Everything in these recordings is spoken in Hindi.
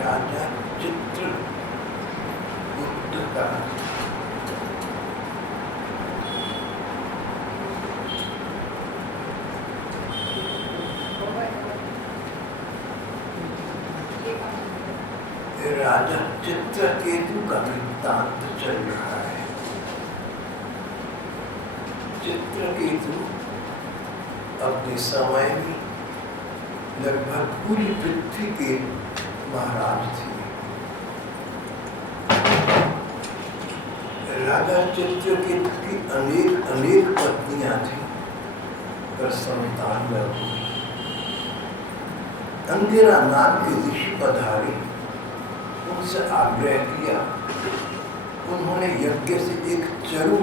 राजा चित्रगुप्त का राजा चित्रकेतु का वृत्तांत चल रहा है। चित्रकेतु अपने समय में लगभग पूरी पृथ्वी के महाराज थे। राजा चित्रकेतु की अनेक पत्नियां थी, पर संतान न हुई। अंगिरा नाम के ऋषि पधारे, उनसे आग्रह किया। उन्होंने यज्ञ से एक चरु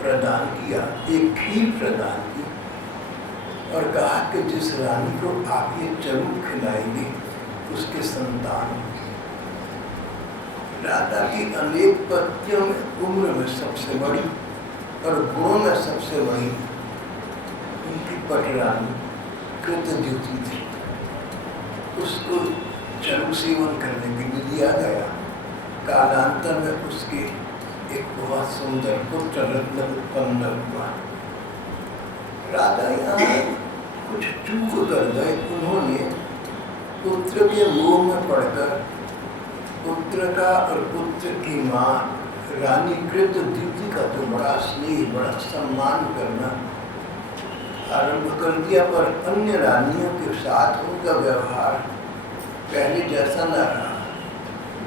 प्रदान किया, एक खीर प्रदान की और कहा कि जिस रानी को आप ये चरु खिलाएंगे उसके संतान। राजा की अनेक पत्नियों में उम्र में सबसे बड़ी और गुणों में सबसे बड़ी उनकी पटरानी कृतद्युति थी। उसको चरु सेवन करने के लिए दिया गया। कालांतर में उसके एक बहुत सुंदर पुत्र रत्न उत्पन्न हुआ। राजा यहाँ कुछ चूक कर गए। उन्होंने पुत्र के मोह में पड़कर पुत्र का और पुत्र की माँ रानी कृतद्युति का तो बड़ा स्नेह, बड़ा सम्मान करना आरंभ कर दिया, पर अन्य रानियों के साथ उनका व्यवहार पहले जैसा न रहा।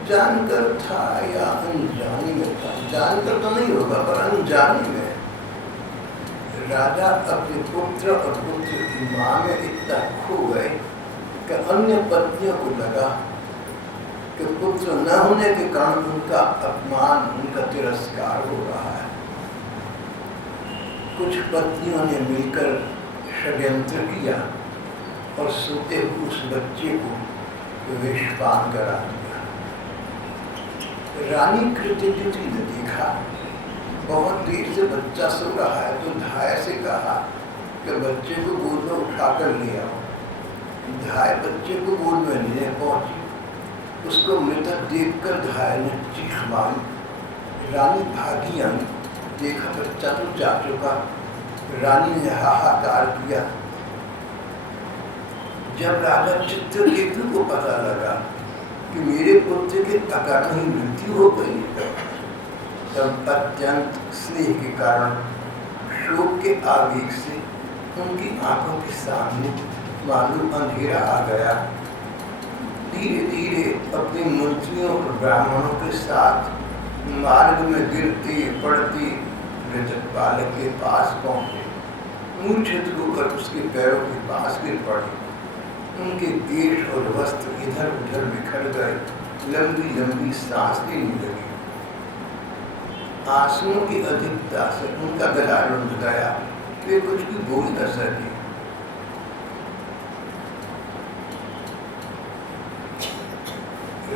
जानकर था या अनजाने में था, जानकर तो नहीं होगा पर अनजाने में राजा अपने पुत्र और पुत्र की माँ में इतना खो गए कि अन्य पत्नियों को लगा कि पुत्र न होने के कारण उनका अपमान, उनका तिरस्कार हो रहा है। कुछ पत्नियों ने मिलकर षड्यंत्र किया और सोते हुए उस बच्चे को विषपान करा दिया। रानी कृतद्युति ने देखा बहुत देर से बच्चा सो रहा है, तो धाय से कहा कि बच्चे को गोद में उठाकर ले आओ। धाय बच्चे को गोद में लेने पहुंची। उसको मृतक देखकर धाय ने चीख मारी। रानी भागी आई, देखा बच्चा तो जा चुका। रानी ने हाहाकार किया। जब राजा चित्रकेतु को पता लगा कि मेरे पुत्र के अकारण ही मृत्यु हो गई, तब अत्यंत स्नेह के कारण शोक के आवेग से उनकी आंखों के सामने मालूम अंधेरा आ गया। धीरे धीरे अपने मंत्रियों और ब्राह्मणों के साथ मार्ग में गिरते पड़ते मृतक बालक के पास पहुंचे। मूर्छित होकर उसके पैरों के पास गिर पड़े। उनके केश और वस्त्र इधर उधर बिखर गए। लंबी लंबी सांस लेने लगी। आंसुओं की अधिकता से उनका गला रुंध गया। वे कुछ भी बोल न सके।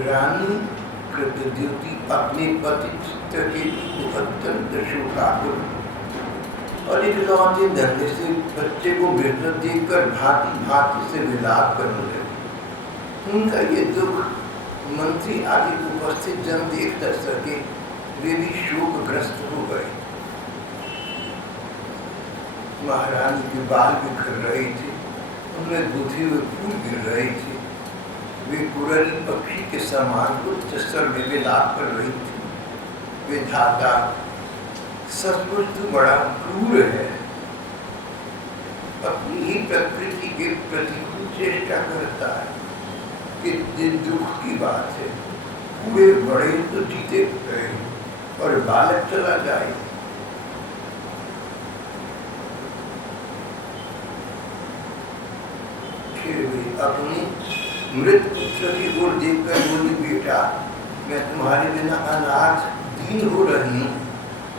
रानी कृतद्युति अपने पति चित्रकेतु को अत्यंत शोकाकुल और इकलौते धरने से बच्चे को मृतक देखकर भांति भांति से विलाप करने लगे। उनका ये दुख मंत्री आदि उपस्थित जन देख न सके। वे भी शोकग्रस्त हो गए। महारानी के बाल बिखर रहे थे, उनमें गुथे हुए फूल गिर रहे थे। वे कुरली पक्षी के समान उच्च स्वर में विलाप कर रही थी। विधाता सचमुच तू बड़ा क्रूर है, अपनी ही प्रकृति के प्रतिकूल चेष्टा करता है। कितने दुख की बात है, पूरे बड़े तो जीते गए और बालक चला जाए। फिर वे अपने मृत पुत्र की ओर देखकर बोली, बेटा मैं तुम्हारे बिना अनाथ दीन हो रही हूँ,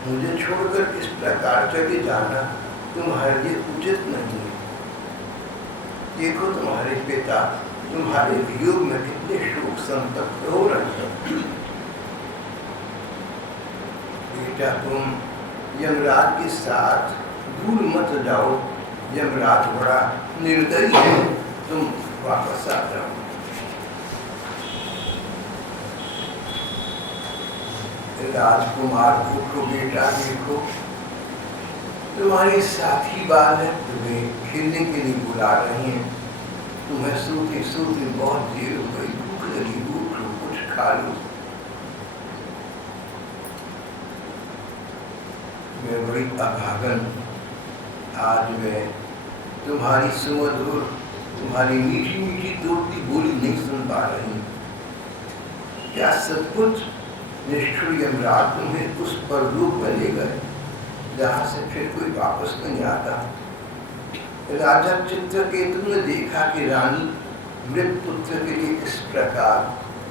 मुझे छोड़कर इस प्रकार चले जाना तुम्हारे लिए उचित नहीं है। देखो तुम्हारे पिता तुम्हारे वियोग में कितने शोक संतप्त हो रहे हैं। बेटा तुम यमराज के साथ दूर मत जाओ, यमराज बड़ा निर्दयी है, तुम वापस आ जाओ। राजकुमार को बेटा देखो तुम्हारे साथी बालक तुम्हें खेलने के लिए बुला रहे हैं, तुम्हें सोते सोते बहुत देर हो गई, भूख लगी, भूख लो, कुछ खा लो। मैं बड़ी अभागन, आज मैं तुम्हारी सुमधुर, तुम्हारी मीठी मीठी तोड़ती बोली नहीं सुन पा रही। क्या सचमुच निष्ठुर यमराज तुम्हें उस परलोक में ले गए जहाँ से फिर कोई वापस नहीं आता? राजा चित्रकेतु ने देखा कि रानी मृत पुत्र के लिए इस प्रकार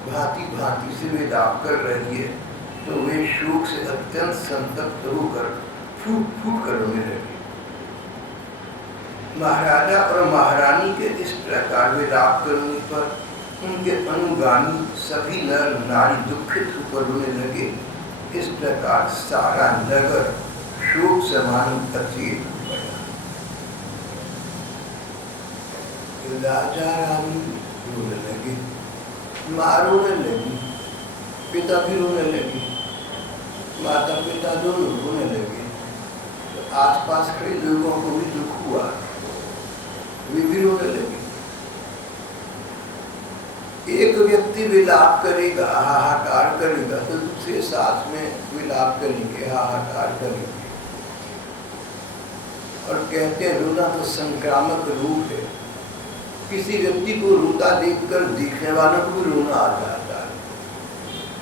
भांति भांति से विलाप कर रही है, तो वे शोक से अत्यंत संतप्त होकर फूट फूट कर रोने लगे। महाराजा और महारानी के इस प्रकार विलाप करने पर उनके अनुगामी सभी नर नारी दुखित होकर रोने लगे। इस प्रकार सारा नगर शोक समान अचेत हो गया। राजा रानी रोने लगे, माँ रोने लगी, पिता भी रोने लगे, माता पिता दोनों रोने लगे। तो आसपास खड़े लोगों को भी दुख हुआ, वे भी रोने लगे। एक व्यक्ति विलाप करेगा, हाहाकार करेगा, तो दूसरे साथ में विलाप करेंगे, हाहाकार करेंगे। और कहते हैं रोना तो संक्रामक रूप है। किसी व्यक्ति को रोता देखकर देखने वालों को भी रोना आ जाता है,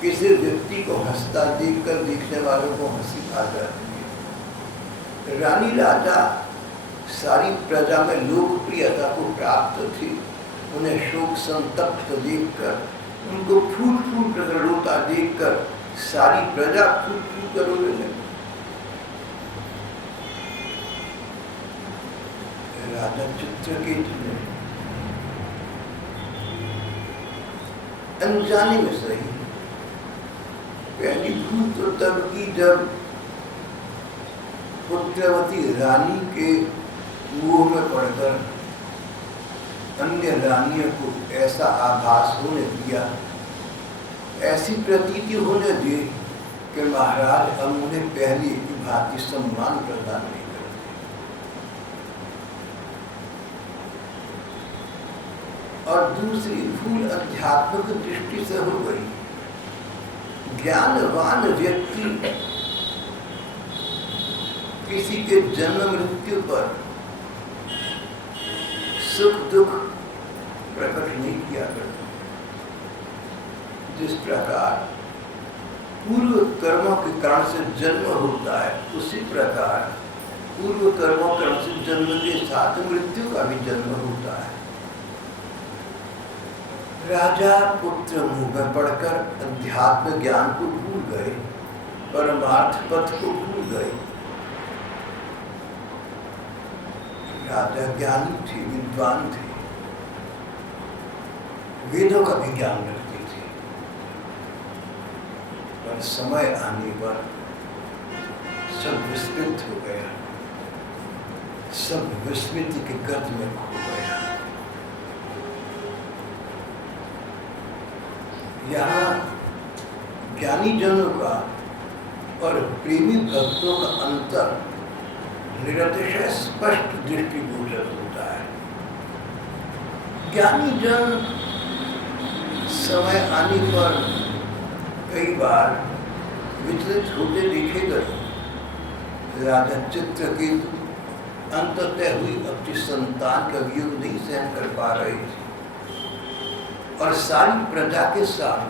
किसी व्यक्ति को हंसता देखकर देखने वालों को हंसी आ जाती है। रानी राजा सारी प्रजा में लोकप्रियता को प्राप्त थी। उन्हें शोक संतप्त देखकर, उनको फूट फूट कर रोता देखकर सारी प्रजा फूट फूट कर रोने लगी। राजा चित्रकेतु ने अनजाने में सही पहली भूत तो तब की जब पुत्रवती रानी के मोह में पड़कर अन्य रानियों को ऐसा आभास होने दिया, ऐसी प्रतीति होने दी कि महाराज अब उन्हें पहले की भांति सम्मान प्रदान नहीं करते। और दूसरी भूल अध्यात्मिक दृष्टि से हो गई। ज्ञानवान व्यक्ति किसी के जन्म मृत्यु पर सुख दुख प्रकट नहीं किया करते। जिस प्रकार पूर्व कर्मों के कारण से जन्म होता है, उसी प्रकार पूर्व कर्मों के कारण से जन्म के साथ मृत्यु का भी जन्म होता है। राजा पुत्र मुंह में पड़कर अध्यात्म ज्ञान को भूल गए, परमार्थ पथ को भूल गए। राजा ज्ञानी थे, विद्वान थे, वेदों का भी ज्ञान रखते थे, पर समय आने पर सब विस्मृत हो गया, सब विस्मृति के गर्त में खो गया। यहाँ ज्ञानी जनों का और प्रेमी भक्तों का अंतर निरतिशय स्पष्ट दृष्टिगोचर होता है। ज्ञानी जन समय आने पर कई बार विचलित होते देखे गए। राजा चित्रकेतु अंततः हुई अपनी संतान का वियोग नहीं सहन कर पा रहे थे और सारी प्रजा के साथ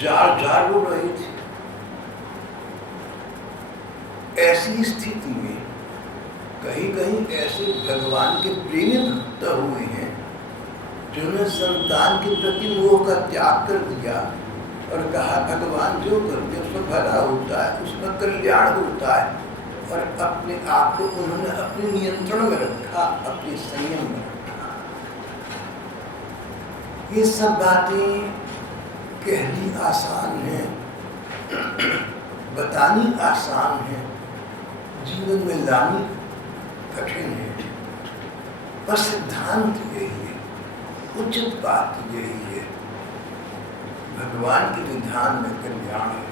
जार जार रो रहे थे। ऐसी स्थिति में कहीं कहीं ऐसे भगवान के प्रेमी भक्त हुए हैं जिन्होंने संतान के प्रति मोह का त्याग कर दिया और कहा भगवान जो करते उसमें भला होता है, उसमें कल्याण होता है, और अपने आप को उन्होंने अपने नियंत्रण में रखा, अपने संयम में रखा। ये सब बातें कहनी आसान है, बतानी आसान है, जीवन में लानी कठिन है, पर सिद्धांत यही है, उचित बात यही है। भगवान के विधान में कल्याण है,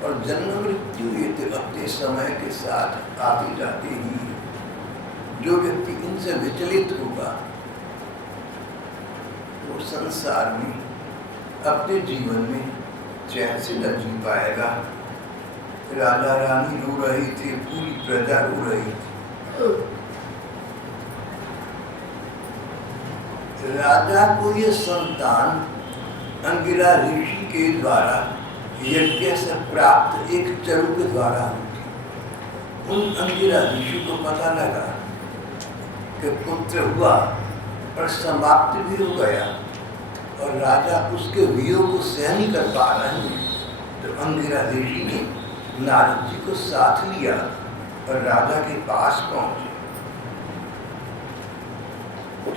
और जन्म मृत्यु ये तो अपने समय के साथ आते जाते ही है। जो व्यक्ति इनसे विचलित होगा वो संसार में अपने जीवन में चैन से न जी पाएगा। राजा रानी रो रही थी, पूरी प्रजा रो रही थी। राजा को ये संतान अंगिरा ऋषि के द्वारा यज्ञ से प्राप्त एक चरु के द्वारा हुई। उन अंगिरा ऋषि को पता लगा कि पुत्र हुआ और समाप्त भी हो गया, और राजा उसके वियोग को सहन नहीं कर पा रहे हैं। तो अंगिरा ऋषि ने नारद जी को साथ लिया और राजा के पास पहुंचे।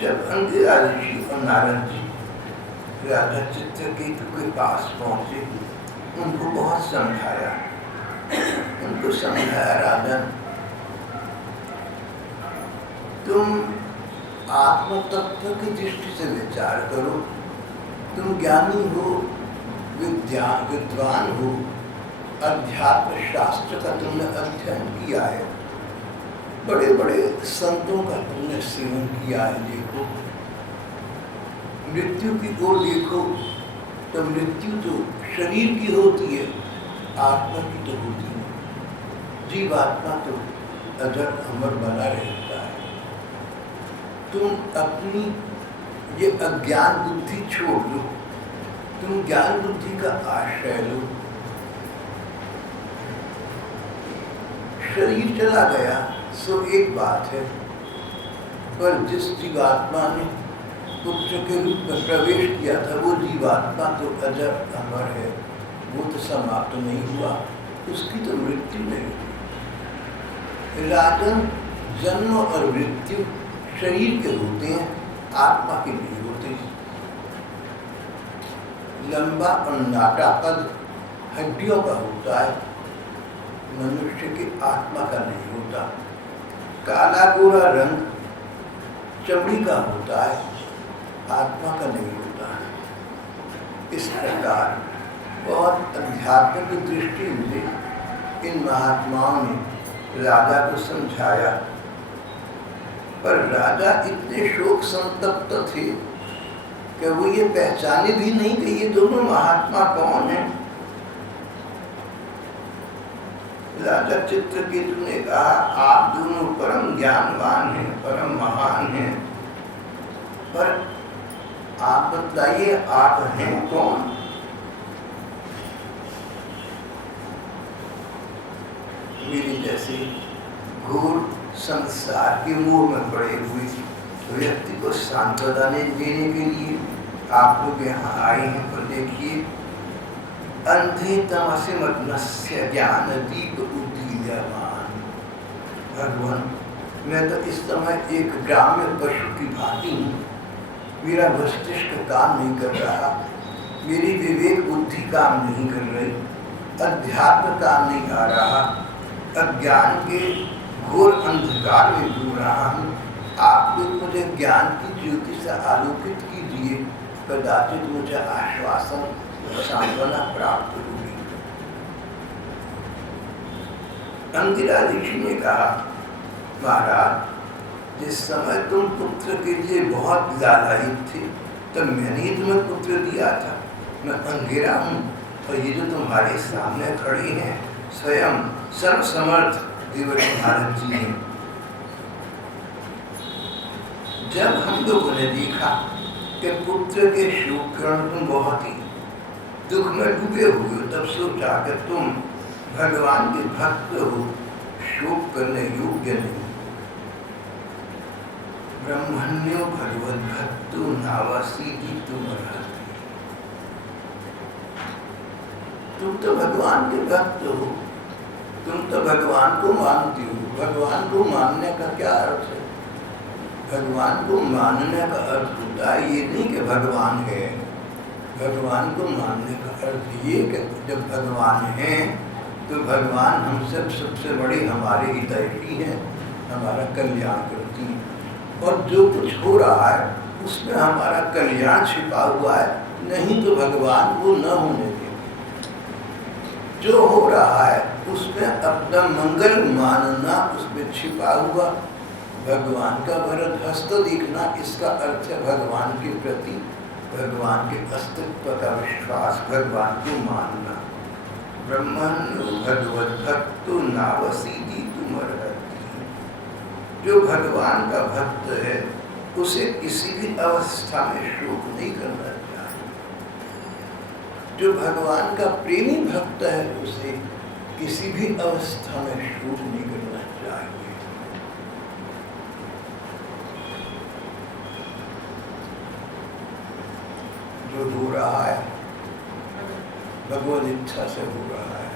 जब अंगिरा ऋषि और नारद जी राजा चित्रकेतु के पास पहुंचे, उनको बहुत समझाया। उनको समझाया, राजन तुम आत्म तत्व की दृष्टि से विचार करो। तुम ज्ञानी हो, विद्वान हो, अध्यात्म शास्त्र का तुमने अध्ययन किया है, बड़े बड़े संतों का तुमने सेवन किया है। देखो मृत्यु की ओर देखो, तो मृत्यु तो शरीर की होती है, आत्मा की तो होती नहीं। जीवात्मा तो अजर अमर बना रहता है। तुम अपनी ये अज्ञान बुद्धि छोड़ दो, तुम ज्ञान बुद्धि का आश्रय लो। शरीर चला गया सो एक बात है, पर जिस जीवात्मा ने पुत्र के रूप में प्रवेश किया था वो जीवात्मा तो अजर अमर है, वो तो समाप्त नहीं हुआ, उसकी तो मृत्यु नहीं हुई। राजन, जन्म और मृत्यु शरीर के होते हैं, आत्मा के नहीं होते। लंबा और नाटा पद हड्डियों का होता है, मनुष्य की आत्मा का नहीं होता। काला गोरा रंग चमड़ी का होता है, आत्मा का नहीं होता है। इस प्रकार बहुत अध्यात्म की दृष्टि से इन महात्माओं ने राजा को समझाया, पर राजा इतने शोक संतप्त थे कि वो ये पहचाने भी नहीं कि ये दोनों महात्मा कौन हैं। राजा चित्रकेतु ने कहा, आप दोनों परम ज्ञानवान हैं, परम महान हैं, पर आप बताइए आप हैं कौन? मेरे जैसे घोर संसार के मोह में पड़े हुए व्यक्ति को सांत्वना देने के लिए आप लोग यहाँ आए हैं। पर देखिए, अंधे तमसे मग्नस्य ज्ञान दीप उदीयमान। भगवान, मैं तो इस समय एक ग्राम्य पशु की भांति हूँ। मेरा मस्तिष्क काम नहीं कर रहा, मेरी विवेक बुद्धि काम नहीं कर रही, अध्यात्म काम नहीं आ रहा, अज्ञान के घोर अंधकार में डूब रहा हूँ। आप लोग मुझे ज्ञान की ज्योति से आलोकित कीजिए, कदाचित मुझे आश्वासन सांत्वना प्राप्त होगी। अंगिरा ऋषि ने कहा, महाराज, जिस समय तुम पुत्र के लिए बहुत लालायित थे तब मैंने ही तुम्हें पुत्र दिया था। मैं अंगिरा हूँ, और ये जो तुम्हारे सामने खड़े हैं स्वयं सर्वसमर्थ देवर्षि नारद जी हैं। जब हम लोगों ने देखा कि पुत्र के शोक कारण तुम बहुत ही दुख में डूबे हुए हो, तब सोचा कि तुम भगवान के भक्त हो, शोक करने योग्य नहीं। ब्रह्मण्यो भगवद भक्तो नावसीति तुम रहती। तुम तो भगवान के भक्त हो, तुम तो भगवान को मानती हो। भगवान को मानने का क्या अर्थ है? भगवान को मानने का अर्थ होता है ये नहीं कि भगवान है। भगवान को मानने का अर्थ ये कि जब भगवान है तो भगवान हम सबसे बड़ी हमारे हितैषी हैं, हमारा कल्याण करती हैं। और जो कुछ हो रहा है उसमें हमारा कल्याण छिपा हुआ है, नहीं तो भगवान को न होने देंगे। जो हो रहा है उसमें अपना मंगल मानना उसमें छिपा हुआ भगवान का वरद हस्त दिखना, इसका अर्थ है भगवान के प्रति भगवान के अस्तित्व का विश्वास, भगवान को मानना। ब्रह्मण्यो भगवद भक्तो नावसीति तुम रहती। जो भगवान का भक्त है उसे किसी भी अवस्था में शोक नहीं करना चाहिए। जो भगवान का प्रेमी भक्त है उसे किसी भी अवस्था में शोक नहीं करना चाहिए। जो हो रहा है भगवद इच्छा से हो रहा है,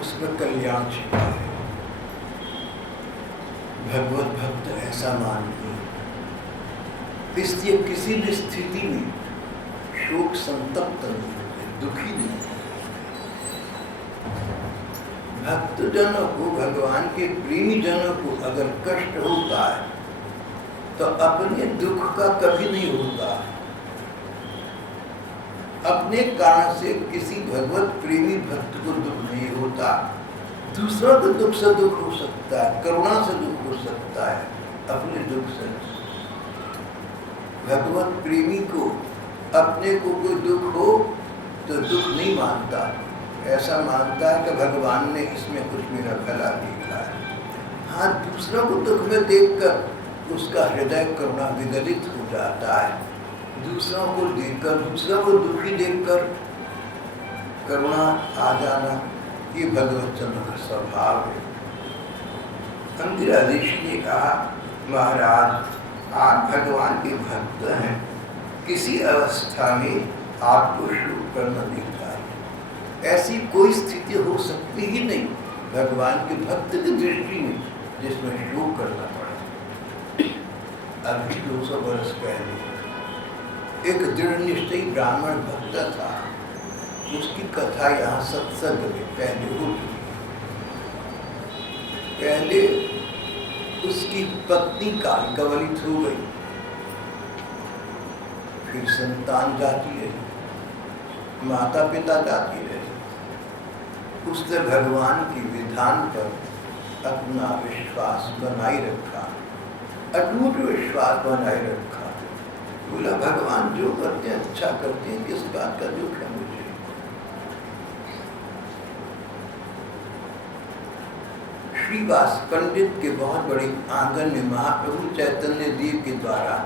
उसमें कल्याण छिपा है। भगवत भक्त ऐसा मानते हैं, इसलिए किसी भी स्थिति में शोक संतप्त नहीं होते, दुखी नहीं होते। भक्त जनों को, भगवान के प्रेमी जनों को अगर कष्ट होता है तो अपने दुख का कभी नहीं होता। अपने कारण से किसी भगवत प्रेमी भक्त को दुख नहीं होता। दूसरों के दुख से दुख हो सकता है, करुणा से दुख हो सकता है, अपने दुख से। भगवत प्रेमी को अपने को कोई दुख हो तो दुख नहीं मानता, ऐसा मानता है कि भगवान ने इसमें कुछ मेरा भला देखा है। हाँ, दूसरों को दुख में देखकर उसका हृदय करुणा विगलित हो जाता है। दूसरों को देखकर, दूसरों को दुखी देखकर करुणा आ जाना, ये भगवत जन्म का स्वभाव है। अंगिरा ऋषि ने कहा, महाराज आप भगवान के भक्त हैं, किसी अवस्था में आपको शोक करना नहीं चाहिए। ऐसी कोई स्थिति हो सकती ही नहीं भगवान के भक्त की दृष्टि में जिसमें शोक करना पड़े। अभी 200 वर्ष पहले एक दृढ़ निश्चयी ब्राह्मण भक्त था, उसकी कथा यहाँ सत्संग में पहले हो चुकी। पहले उसकी पत्नी कालकवलित हो गई, फिर संतान जाती रही, माता पिता जाती रहे। उसने भगवान के विधान पर अपना विश्वास बनाए रखा, अटूट विश्वास बनाए रखा। बोला भगवान जो करते हैं अच्छा करते हैं, किस बात का दुख है मुझे। श्रीवास पंडित के बहुत बड़े आंगन में महाप्रभु चैतन्य देव के द्वारा,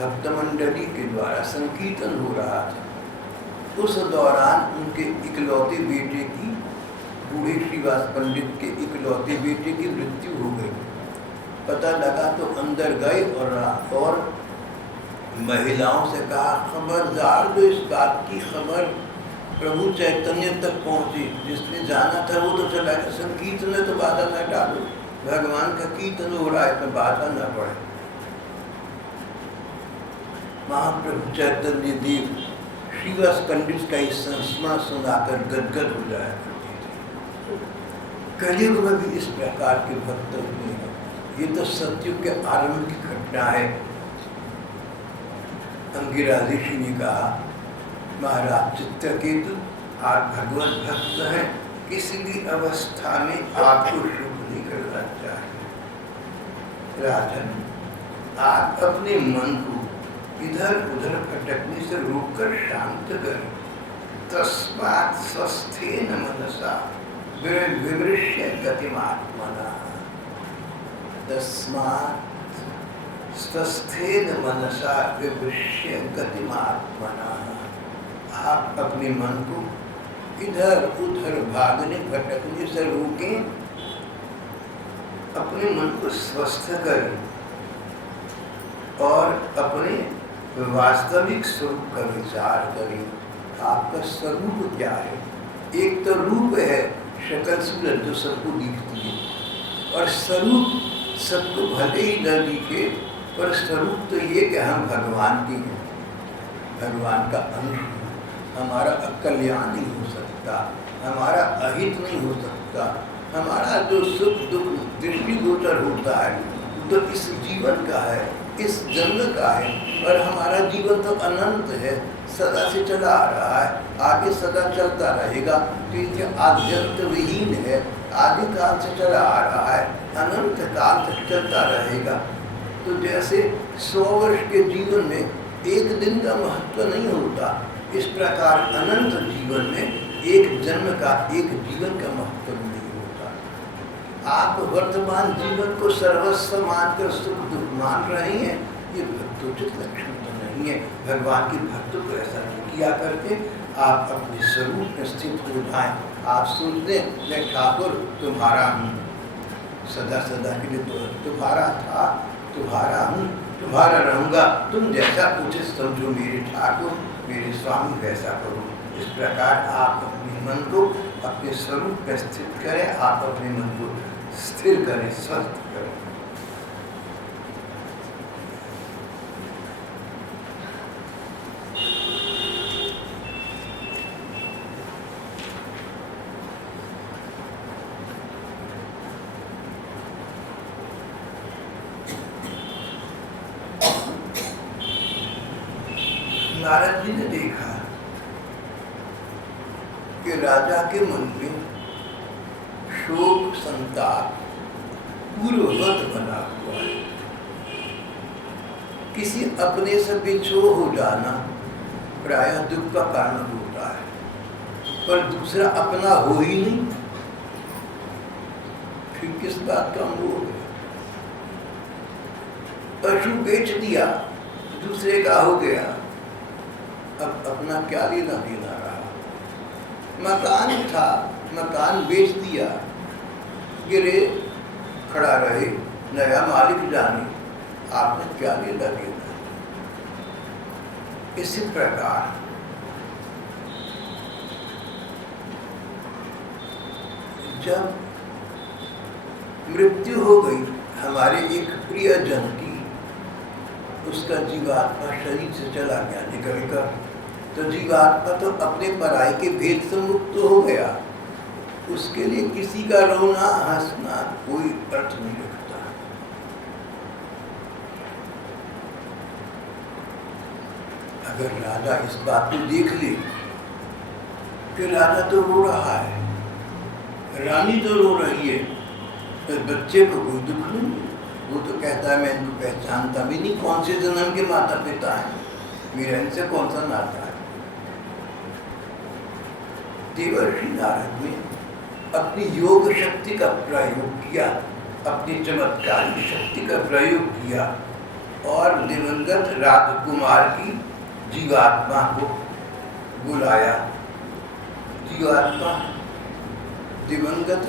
भक्त मंडली के द्वारा संकीर्तन हो रहा था। उस दौरान उनके इकलौते बेटे की, बूढ़े श्रीवास पंडित के इकलौते बेटे की मृत्यु हो गई। पता लगा तो अंदर गए और महिलाओं से कहा, खबरदार दो, इस बात की खबर प्रभु चैतन्य तक पहुंची। जिसने जाना था वो तो चला गया, संकीर्तन में तो बाधा न डालो, भगवान का कीर्तन हो रहा है तो बाधा न पड़े। महाप्रभु चैतन्य देव श्रीवास पंडित का इस संस्मरण सुनाकर गदगद हो जाया करते थे। कलयुग में भी इस प्रकार के भक्त हुए हैं। ये तो सतयुग के आरंभ की घटना है। अंगिरा ऋषि ने कहा, महाराज चित्रकेतु आप भगवत भक्त हैं, किसी भी अवस्था में आपको शोक नहीं करना चाहिए। राजन, आप अपने मन को इधर उधर भटकने से रोककर शांत करें। तस्मात् स्वस्थेन मनसा विमृश्य गतिमात्मना। तस्मात् स्वस्थेन मनसा विमृश्य गतिमात्मना। आप अपने मन को इधर उधर भागने भटकने से रोकें अपने मन को स्वस्थ करें और अपने वास्तविक स्वरूप का विचार करें। आपका स्वरूप क्या है? एक तो रूप है, शक्ल सूरत जो सबको दिखती है, और स्वरूप सबको भले ही न दिखे, पर स्वरूप तो ये कि हम भगवान के हैं, भगवान का अंश है। हमारा अकल्याण नहीं हो सकता, हमारा अहित नहीं हो सकता। हमारा जो सुख दुख दृष्टिगोचर होता है तो इस जीवन का है, इस जन्म का है, और हमारा जीवन तो अनंत है, सदा से चला आ रहा है, आगे सदा चलता रहेगा, क्योंकि आद्यंत विहीन है, आदि काल से चला आ रहा है, अनंत काल तक चलता रहेगा। तो जैसे 100 वर्ष के जीवन में एक दिन का महत्व नहीं होता, इस प्रकार अनंत जीवन में एक जन्म का, एक जीवन का महत्व नहीं होता। आप वर्तमान जीवन को सर्वस्व मानकर सुख दुख मान रहे हैं, ये भक्तोचित लक्षण तो नहीं है। भगवान की भक्तों को ऐसा नहीं किया करके आप अपने स्वरूप में स्थित हो जाएं। आप सोचते मैं ठाकुर तुम्हारा हूँ, सदा सदा के लिए तो तुम्हारा था, तुम्हारा हूँ, तुम्हारा रहूँगा, तुम जैसा उचित समझो मेरे ठाकुर, मेरे स्वामी वैसा करो। इस प्रकार आप अपने मन को अपने स्वरूप में स्थित करें, आप अपने मन को स्थिर करें, स्वस्थ करें। नारद जी ने देखा कि राजा के मन में शोक संताप पूर्ववत बना हुआ है। किसी अपने से बिछो हो जाना प्रायः दुख का कारण होता है, पर दूसरा अपना हो ही नहीं, फिर किस बात का मोह है? पशु बेच दिया, दूसरे का हो गया, अब अपना क्या लेना देना रहा? मकान था, मकान बेच दिया, गिरे खड़ा रहे, नया मालिक जाने, आपने क्या लेना देना? इसी प्रकार जब मृत्यु हो गई हमारे एक प्रियजन की, उसका जीवात्मा शरीर से चला गया, निकल कर, तो जीवात्मा तो अपने पराई के भेद से मुक्त हो गया। उसके लिए किसी का रोना हंसना कोई अर्थ नहीं रखता। अगर राजा इस बात को देख ले कि राजा तो रो रहा है, रानी तो रो रही है, तो बच्चे को कोई दुख नहीं, वो तो कहता है मैं इनको पहचानता भी नहीं, कौन से जन्म के माता पिता हैं, मेरा इनसे कौन सा नाता है। देवर्षि नारद ने अपनी योग शक्ति का प्रयोग किया, अपनी चमत्कारी शक्ति का प्रयोग किया और दिवंगत राजकुमार की जीवात्मा को बुलाया। जीवात्मा दिवंगत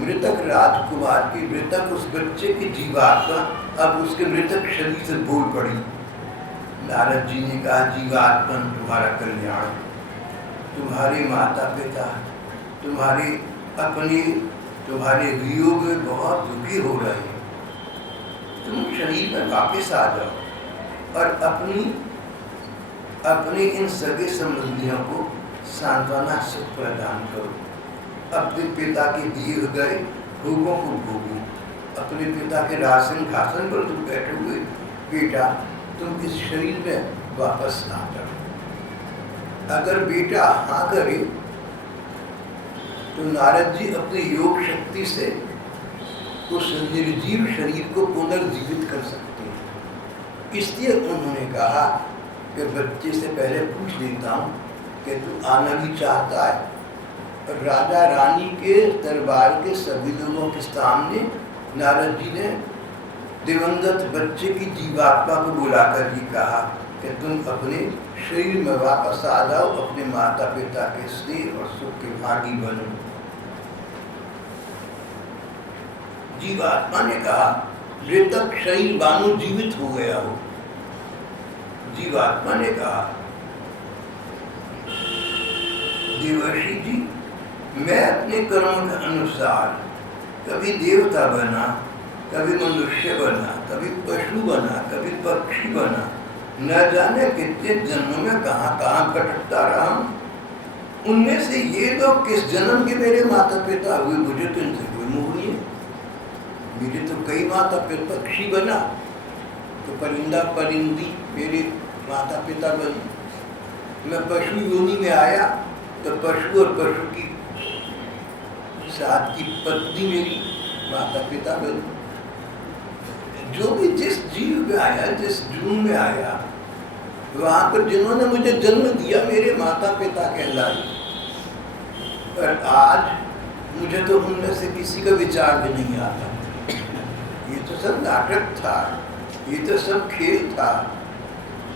मृतक राजकुमार की, मृतक उस बच्चे की जीवात्मा अब उसके मृतक शरीर से बोल पड़ी। नारद जी ने कहा, जीवात्मा तुम्हारा कल्याण, तुम्हारे माता पिता तुम्हारे वियोग में बहुत दुखी हो रहे हैं, तुम शरीर में वापस आ जाओ और अपने इन सगे संबंधियों को सांत्वना सुख प्रदान करो। अपने पिता के दिए गए भोगों को भोगो, अपने पिता के रासन पर तुम बैठे हुए बेटा, तुम इस शरीर में वापस आ जाओ। अगर बेटा हाँ करे तो नारद जी अपनी योग शक्ति से उस निर्जीव शरीर को पुनर्जीवित कर सकते हैं। इसलिए उन्होंने कहा कि बच्चे से पहले पूछ लेता हूँ कि तू आना भी चाहता है। राजा रानी के दरबार के सभी लोगों के सामने नारद जी ने दिवंगत बच्चे की जीवात्मा को बुलाकर ही कहा कि तुम अपने शरीर में वापस आ जाओ, अपने माता पिता के स्नेह और सुख के भागी बनो। जीवात्मा ने कहा मृतक शरीर मानो जीवित हो गया हो। जीवात्मा ने कहा देवर्षि जी, मैं अपने कर्म के अनुसार कभी देवता बना, कभी मनुष्य बना, कभी पशु बना, कभी पक्षी बना, न जाने कितने जन्मों में कहाँ कहाँ भटकता रहा हूं। उनमें से ये लोग किस जन्म के मेरे माता पिता हुए, मुझे तो इनसे कोई मोह नहीं है। मेरे तो कई माता पिता, पक्षी बना तो परिंदा परिंदी मेरे माता पिता बने। मैं पशु योनि में आया तो पशु और पशु की साथ की पत्नी मेरी माता पिता बनी। जो भी जिस जीव में आया, जिस जून में आया, वहां पर जिन्होंने मुझे जन्म दिया मेरे माता पिता कहलाए। पर आज मुझे तो उनमें से किसी का विचार भी नहीं आता। ये तो सब नाटक था, ये तो सब खेल था,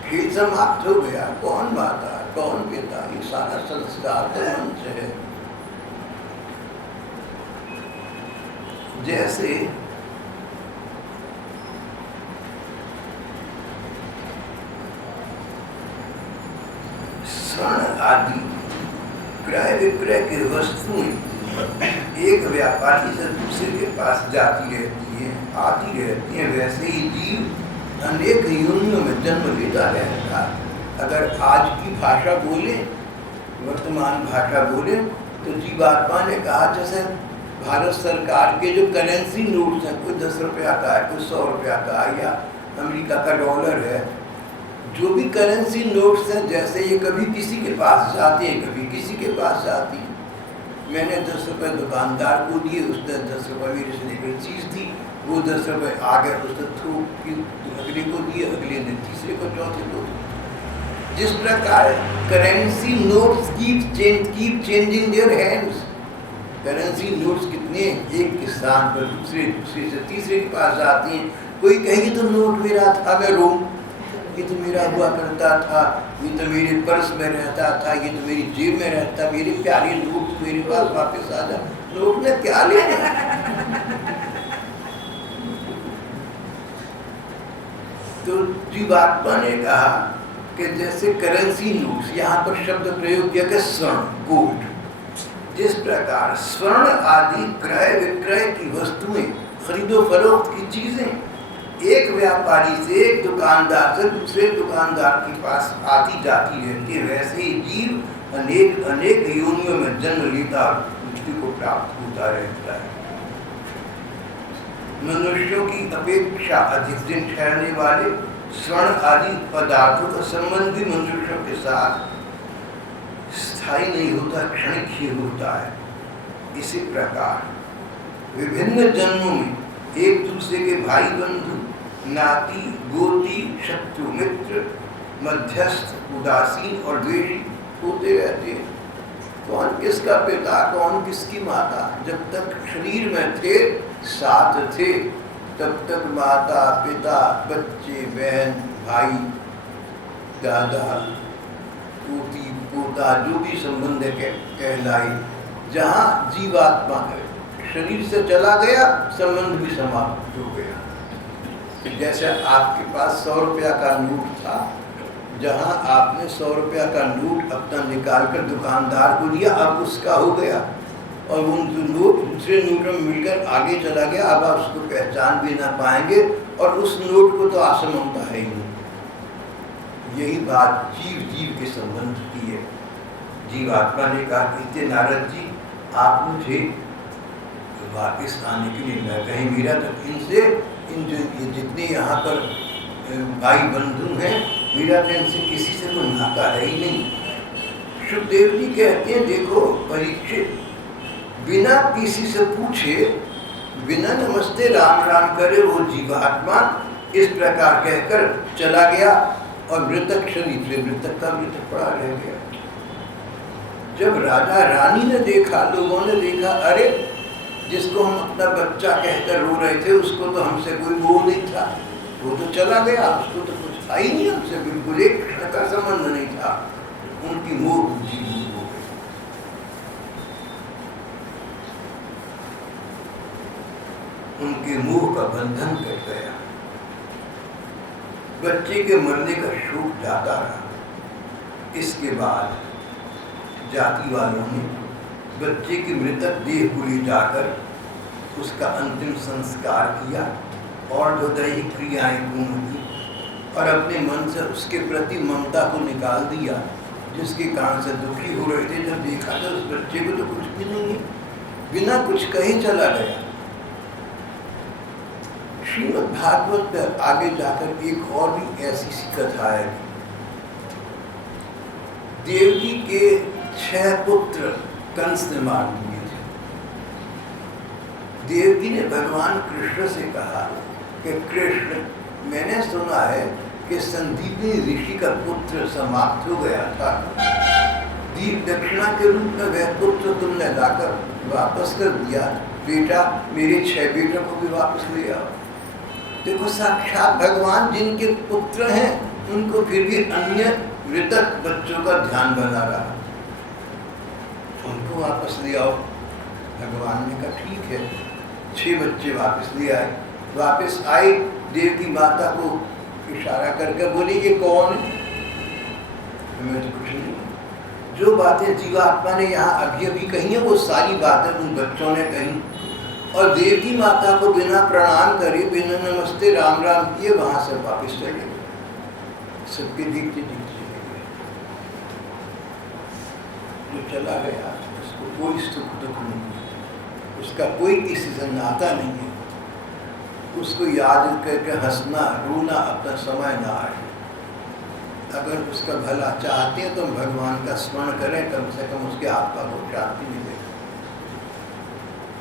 खेल समाप्त हो गया। कौन माता, कौन पिता, ये सारा संस्कार तो मन से है। जैसे स्वर्ण आदि क्रय विक्रय की वस्तुएं एक व्यापारी से दूसरे के पास जाती रहती है, आती रहती है। वैसे ही जीव अनेक योनियों में जन्म लेता रहता। अगर आज की भाषा बोले, वर्तमान भाषा बोले, तो जीवात्मा ने कहा जैसे भारत सरकार के जो करेंसी नोट्स हैं, कोई 10 रुपया का है, कोई 100 रुपया का है, या अमेरिका का डॉलर है, जो भी करेंसी नोट्स हैं, जैसे ये कभी किसी के पास जाते हैं, कभी किसी के पास जाती हैं। मैंने 10 रुपये दुकानदार को दिए, उसने 10 रुपये मेरे से लेकर चीज़ दी, वो 10 रुपये आ गए, उसने थोक की अगले को दिए, अगले ने तीसरे को, चौथे को। जिस प्रकार currency notes keep changing their hands. Currency notes कितने एक के स्थान पर दूसरे, दूसरे से तीसरे के पास जाती हैं। कोई कहेगी तो नोट मेरा था, मैं रो, ये तो मेरा हुआ करता था, ये तो मेरे पर्स में रहता था, ये तो मेरी जेब में रहता, मेरे प्यारे नोट मेरे पास वापस आ जा। नोट में क्या लेना? तो जीवात्मा ने कहा कि जैसे करेंसी नोट्स, यहाँ पर शब्द प्रयोग किया कि स्वर्ण, गोल्ड। जिस प्रकार स्वर्ण आदि क्रय विक्रय की वस्तुएं, खरीदो फरोख्त की चीजें एक व्यापारी से, एक दुकानदार से दूसरे दुकानदार के पास आती जाती रहती है, वैसे ही जीव अनेक अनेक योनियों में जन्म लेता मुक्ति को प्राप्त होता रहता है। मनुष्यों की अपेक्षा अधिक दिन ठहरने वाले स्वर्ण आदि पदार्थों का संबंध भी मनुष्यों के साथ स्थायी नहीं होता, क्षणिक ही होता है। इसी प्रकार विभिन्न जन्मों में एक दूसरे के भाई बंधु, नाती गोती, शत्रु मित्र, मध्यस्थ, उदासीन और द्वेषी होते रहते हैं। कौन किसका पिता, कौन किसकी माता, जब तक शरीर में थे, साथ थे, तब तक माता पिता, बच्चे, बहन, भाई, दादा, पोती पोता, जो भी संबंध कहलाई। जहाँ जीवात्मा शरीर से चला गया, संबंध भी समाप्त हो गया। जैसे आपके पास 100 रुपया का नोट था, जहाँ आपने 100 रुपया का नोट अपना निकाल कर दुकानदार को दिया, अब उसका हो गया, और वो नोट दूसरे नोट में मिलकर आगे चला गया। अब आप उसको पहचान भी ना पाएंगे, और उस नोट को तो असमानता है ही नहीं। यही बात जीव जीव के संबंध की है। जीवात्मा ने कहा कि नारद जी, आप मुझे वापस आने के लिए न कहीं, मेरा तो इनसे, इन जो जितने यहाँ पर भाई बंधु हैं, मेरा तो इनसे किसी से कोई नाता है ही नहीं। सुखदेव जी कहते हैं, देखो परीक्षित, बिना किसी से पूछे, बिना नमस्ते राम राम करे वो जीवात्मा इस प्रकार कहकर चला गया, और मृतक शरीर से मृतक का मृतक पड़ा रह गया। जब राजा रानी ने देखा, लोगों ने देखा, अरे जिसको हम अपना बच्चा कहकर रो रहे थे, उसको तो हमसे कोई मोह नहीं था, वो तो चला गया, उसको तो कुछ था ही नहीं हमसे, बिल्कुल एक क्षण का संबंध नहीं था। उनकी मोह बुद्धि दूर हो गई। उनके मोह का बंधन कट गया। बच्चे के मरने का शोक जाता रहा। इसके बाद जाति वालों ने बच्चे की मृतक देह को ले जाकर उसका अंतिम संस्कार किया और जो दैहिक क्रियाएं पूर्ण की और अपने मन से उसके प्रति ममता को निकाल दिया, जिसके कारण से दुखी हो रहे थे। जब देखा तो उस बच्चे को तो कुछ भी नहीं है, बिना कुछ कहे चला गया। श्रीमद् भागवत में आगे जाकर एक और भी ऐसी सी कथा है। देवकी के 6 पुत्र कंस ने मार दिए थे। देवकी ने भगवान कृष्ण से कहा कि कृष्ण, मैंने सुना है कि संदीपनी ऋषि का पुत्र समाप्त हो गया था। दीप दक्षिणा के रूप में वह पुत्र तुमने लाकर वापस कर दिया। बेटा, मेरे 6 बेटों को भी वापस ले आओ। देखो, साक्षात भगवान जिनके पुत्र हैं उनको फिर भी अन्य मृतक बच्चों का ध्यान बना रहा। उनको वापस ले आओ। भगवान ने कहा ठीक है। 6 बच्चे वापस ले आए। वापस आए, देवकी माता को इशारा करके बोली कि कौन है? मैं तो कुछ नहीं। जो बातें जीवात्मा ने यहाँ अभी अभी कही है वो सारी बातें उन बच्चों ने कही और देवकी माता को बिना प्रणाम करे, बिना नमस्ते राम राम किए वहां से वापस चले गए। सबके देखते देखते चले गए। जो चला गया उसको कोई सुख दुख नहीं है, उसका कोई किसी से नाता नहीं है। उसको याद करके हंसना रोना अपना समय ना आए। अगर उसका भला चाहते हैं तो भगवान का स्मरण करें, कम से कम उसके आत्मा को शांति मिले।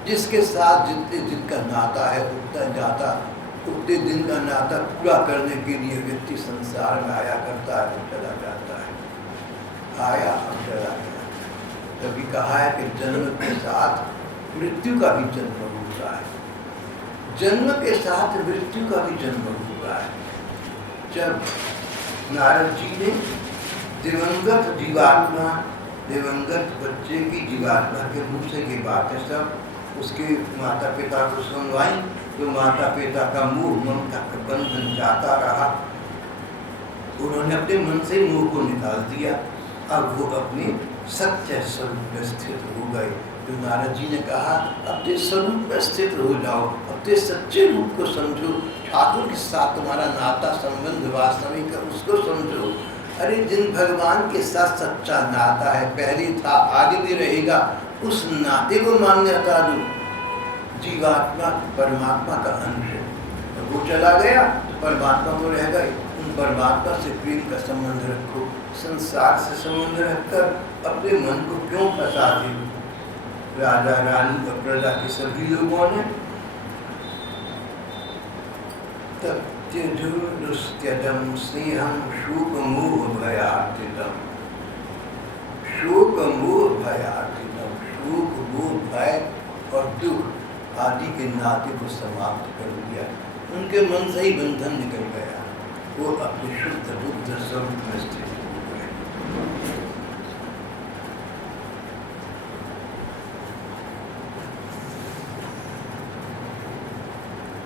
जिसके साथ जिनका नाता है उतना जाता, उतने दिन का नाता पूरा करने के लिए व्यक्ति संसार में आया करता है, चला जाता है। आया और चला गया। तभी कहा है कि जन्म के साथ मृत्यु का भी जन्म होता है। जन्म के साथ मृत्यु का भी जन्म हुआ है। जब नारद जी ने दिवंगत जीवात्मा, दिवंगत बच्चे की जीवात्मा के मुंह से ये बातें सब उसके माता पिता को सुनवाई, तो माता पिता का मोह ममता का बंधन जाता रहा। उन्होंने अपने मन से मोह को निकाल दिया। अब वो अपने सत्य स्वरूप में स्थित हो गए। तो नारद जी ने कहा, अपने स्वरूप में स्थित हो जाओ, अपने सच्चे रूप को समझो। ठाकुर के साथ तुम्हारा नाता संबंध वास्तविक है, उसको समझो। अरे जिन भगवान के साथ सच्चा नाता है, पहले था आगे भी रहेगा, उस नाते को मान्यता दो। जीवात्मा परमात्मा का अंश है, तो वो चला गया तो परमात्मा तो रह गए। उन परमात्मा से प्रेम का संबंध रखो। संसार से संबंध रखकर अपने मन को क्यों फंसाते हो? राजा रानी और प्रजा के सभी लोगों ने त्यजम स्नेहम शोक मोह भयार्तितम, शोक मोह भयार्तितम, शोक मोह भय और दुख आदि के नाते को समाप्त कर दिया। उनके मन से ही बंधन निकल गया। वो अपने शुद्ध बुद्ध स्वरूप में स्थित हो गए।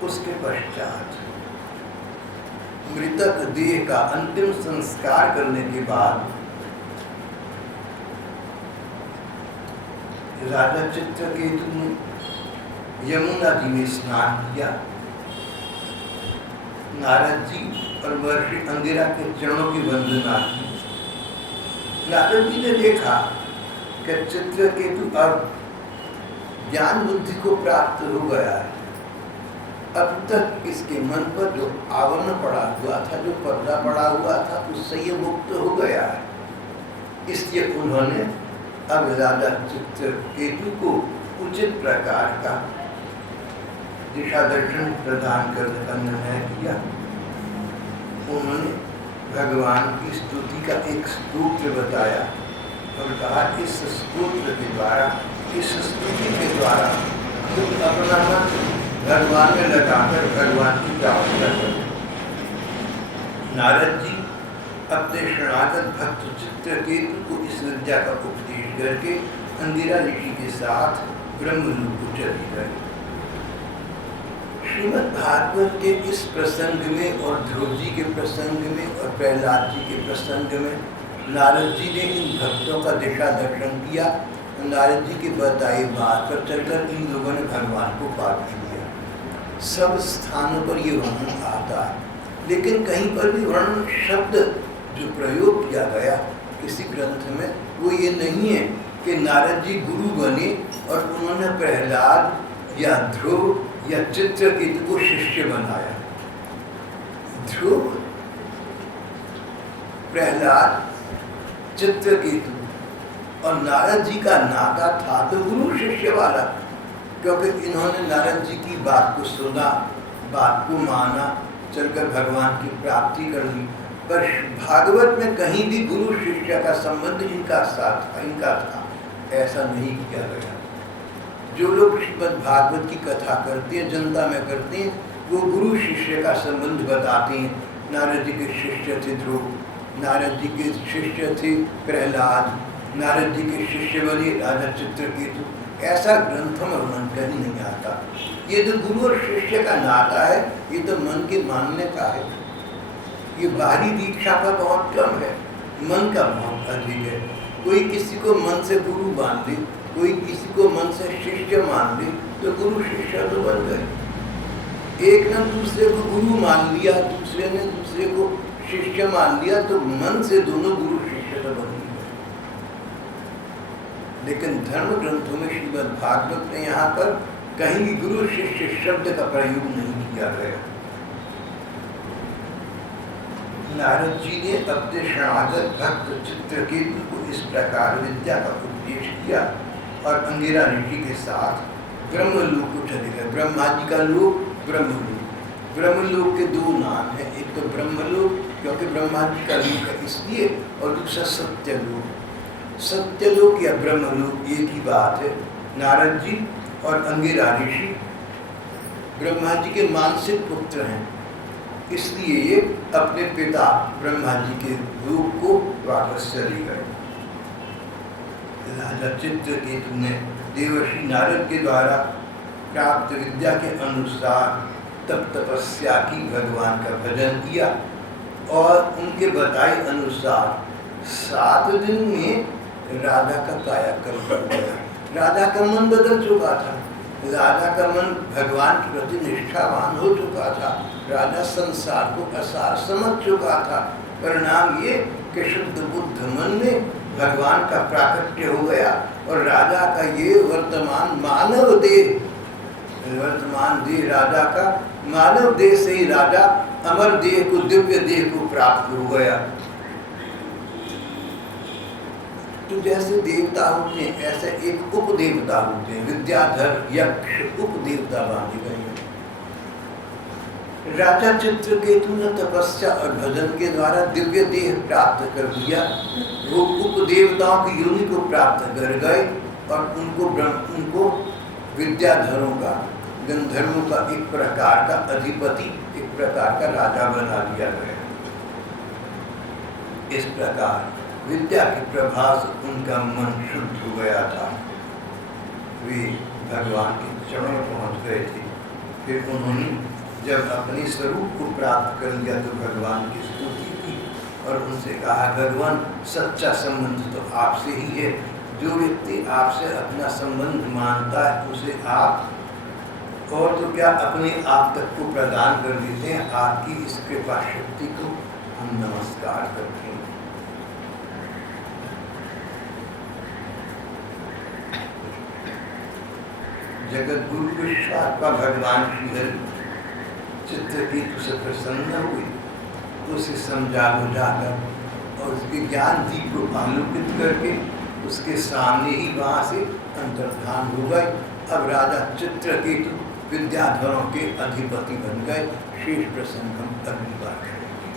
उसके पश्चात मृतक देह का अंतिम संस्कार करने के बाद राजा चित्रकेतु ने यमुना जी में स्नान किया। नारद जी और महर्षि अंगिरा के चरणों की वंदना की। नारद जी ने देखा कि चित्रकेतु अब ज्ञान बुद्धि को प्राप्त हो गया है। अब तक इसके मन पर जो आवरण पड़ा हुआ था, जो पर्दा पड़ा हुआ था, उससे ये मुक्त हो गया है। इसलिए उन्होंने अब राजा चित्रकेतु को उचित प्रकार का दिशा दर्शन प्रदान करने का निर्णय किया। उन्होंने भगवान की स्तुति का एक स्तोत्र बताया और कहा, इस स्तोत्र के द्वारा, इस स्तुति के द्वारा तुम अपना मन भगवान में लगाकर भगवान की प्रार्थना करें। नारद जी अपने शरणागत भक्त चित्रकेतु को इस विद्या का उपदेश करके अंगिरा ऋषि के साथ ब्रह्मलोक को चले गए। श्रीमद् भागवत के इस प्रसंग में और ध्रुव जी के प्रसंग में और प्रहलाद जी के प्रसंग में नारद जी ने इन भक्तों का दिशा दर्शन किया। नारद जी के बताए बात पर चलकर इन लोगों ने भगवान को पाठ किया। सब स्थानों पर ये वर्णन आता है, लेकिन कहीं पर भी वर्णन शब्द जो प्रयोग किया गया किसी ग्रंथ में वो ये नहीं है कि नारद जी गुरु बने और उन्होंने प्रहलाद या ध्रुव या चित्रकेतु को शिष्य बनाया। ध्रुव, प्रहलाद, चित्रकेतु और नारद जी का नाता था तो गुरु शिष्य वाला, क्योंकि इन्होंने नारद जी की बात को सुना, बात को माना, चलकर भगवान की प्राप्ति कर ली। पर भागवत में कहीं भी गुरु शिष्य का संबंध इनका था, ऐसा नहीं किया गया। जो लोग श्रीमद् भागवत की कथा करते हैं, जनता में करते हैं, वो गुरु शिष्य का संबंध बताते हैं। नारद जी के शिष्य थे ध्रुव, नारद जी के शिष्य थे प्रहलाद, नारद जी के शिष्य बने राजा चित्रकेतु। ऐसा ग्रंथों में वर्णन कहीं नहीं आता। ये जो गुरु और शिष्य का नाता है ये तो मन के मानने का है। ये बाहरी दीक्षा का बहुत कम है, मन का बहुत अधिक है। कोई किसी को मन से गुरु मान ले, कोई किसी को मन से शिष्य मान ले, तो गुरु शिष्य तो बन गए। एक ने दूसरे को गुरु मान लिया, दूसरे ने दूसरे को शिष्य मान लिया, तो मन से दोनों गुरु शिष्य तो बन गए। लेकिन धर्म ग्रंथों में श्रीमद् भागवत में यहाँ पर कहीं भी गुरु शिष्य शब्द का प्रयोग नहीं किया गया। नारद जी ने अपने शरणागत भक्त चित्रकेतु को इस प्रकार विद्या का उपदेश किया और अंगिरा ऋषि के साथ ब्रह्मलोक को चले गए। ब्रह्मा जी का लोक ब्रह्मलोक। ब्रह्मलोक के दो नाम हैं, एक तो ब्रह्मलोक क्योंकि ब्रह्मा जी का लोक है इसलिए, और दूसरा सत्यलोक। सत्यलोक या ब्रह्मलोक एक ही बात है। नारद जी और अंगिरा ऋषि ब्रह्मा जी के मानसिक पुत्र हैं, इसलिए ये अपने पिता ब्रह्मा जी के लोक को वापस चले गए। राजा चित्रकेतु ने देवर्षि नारद के द्वारा प्राप्त विद्या के अनुसार तप तपस्या की, भगवान का भजन किया और उनके बताए अनुसार 7 दिन में राजा का कायाकल्प हो गया। राजा का मन बदल चुका था, राजा का मन भगवान के प्रति निष्ठावान हो चुका था, राजा संसार को असार समझ चुका था। परिणाम ये कि शुद्ध बुद्ध मन में भगवान का प्राकट्य हो गया और राजा का ये वर्तमान मानव देह, वर्तमान देह राजा का, मानव देह से ही राजा अमर देह को, दिव्य देह को प्राप्त हो गया। तो जैसे देवता होते हैं ऐसे एक उपदेवता होते हैं, विद्याधर यक्ष उपदेवता माने गए। राजा चित्रकेतु ने तपस्या और भजन के द्वारा दिव्य देह प्राप्त कर लिया। वो उपदेवताओं की योनि को प्राप्त कर गए और उनको विद्याधरों का, गंधर्वों का एक प्रकार का अधिपति, एक प्रकार का राजा बना दिया गया। इस प्रकार विद्या के प्रभाव से उनका मन शुद्ध हो गया था। वे भगवान के चरणों में पहुंच गए थे। फिर उन्होंने जब अपने स्वरूप को प्राप्त कर लिया तो भगवान की स्तुति की और उनसे कहा, भगवान सच्चा संबंध तो आपसे ही है। जो व्यक्ति आपसे अपना संबंध मानता है उसे आप और तो क्या अपने आप तक को प्रदान कर देते हैं। आपकी इस कृपा शक्ति को हम नमस्कार करते हैं। जगत गुरु विश्वास का भगवान श्रीहरि चित्रकेतु से प्रसन्न हुए, उसे समझा बुझाकर और उसके ज्ञान दीप को आलोकित करके उसके सामने ही वहाँ से अंतर्धान हो गए। अब राजा चित्रकेतु विद्याधरों के अधिपति बन गए। शेष प्रसंग हम अगली बार करेंगे।